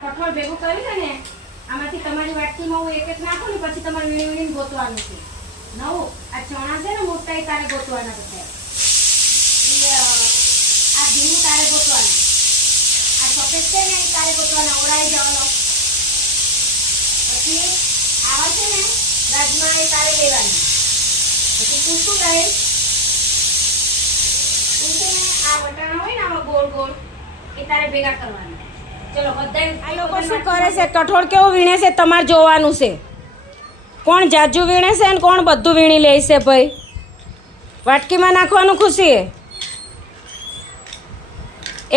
કઠોળ ભેગું કરી ને આમાંથી તમારી વાટકીમાં હું એક એક નાખું ને પછી તમારે વીણી વીણીને ગોતવાનું છે. નવું આ ચણા છે ને મોટા તારે ગોતવાના બધા. આ ભીનું તારે ગોતવાના. આ સફેદ છે ને એ તારે ગોતવાના. ઓળાઈ જવાનો. પછી આવા છે ને રાજમા એ તારે લેવાની. પછી તું શું લઈશ? તું છે ને આ વટાણા હોય ને આવા ગોળ ગોળ એ તારે ભેગા કરવાના. ચલો બધા આ લોકો શું કરે છે? કઠોળ કેવું વીણે છે તમારે જોવાનું છે. કોણ જાજુ વીણે છે ને કોણ બધું વીણી લે છે ભાઈ. વાટકીમાં નાખવાનું ખુશી.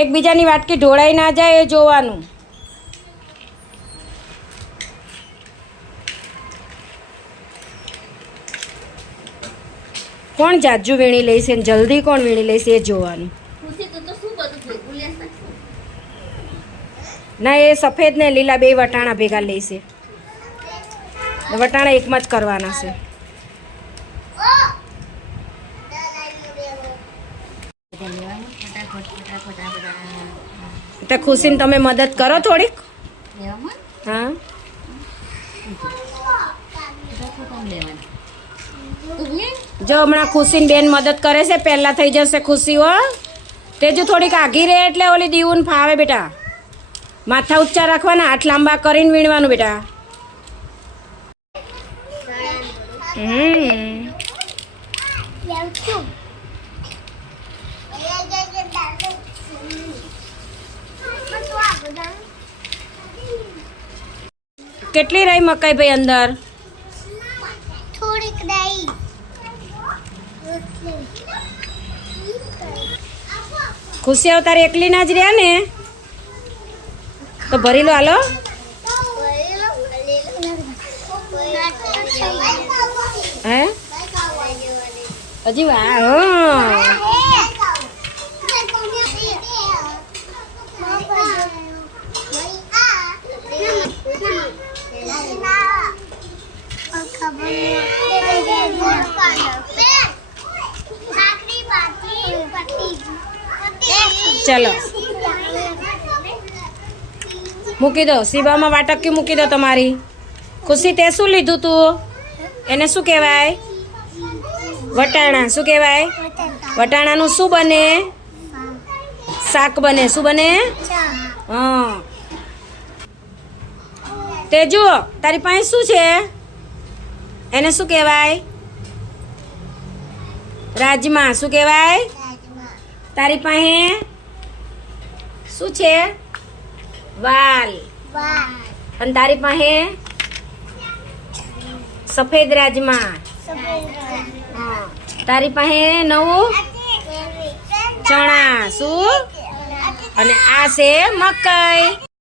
એકબીજાની વાટકી ઢોળાઈ ના જાય એ જોવાનું. કોણ જાજુ વીણી લે છે ને જલ્દી કોણ વીણી લે છે એ જોવાનું. ના એ સફેદ ને લીલા બે વટાણા ભેગા લેશે. વટાણા એકમાં જ કરવાના છે. તો ખુશીને તમે મદદ કરો થોડીક. હા જો હમણાં ખુશીને બેન મદદ કરે છે. પહેલા થઈ જશે ખુશી હો. તેજુ થોડીક આઘી રહે એટલે ઓલી દીવું ફાવે બેટા. માથા ઊંચા રાખવાના, હાથ લાંબા કરીને વીણવાનું બેટા. કેટલી રહી મકાઈ ભાઈ અંદર? થોડીક રહી. ખુશી અવતાર એકલી ના જ રહ્યા ને તો ભરી લો. હાલો હે હજી ચલો મૂકી દો. સીબામાં વાટકી મૂકી દો તમારી. ખુશી તે શું લીધું તું? એને શું કહેવાય? વટાણા. શું કહેવાય? વટાણાનું શું બને? શાક બને. શું બને? હા. તે જો તારી પાસે શું છે? એને શું કહેવાય? રાજમા. શું કહેવાય? તારી પાસે શું છે? વાલ. અને તારી પાસે સફેદ રાજમા. તારી પાસે નવું ચણા. શું? અને આ છે મકાઈ.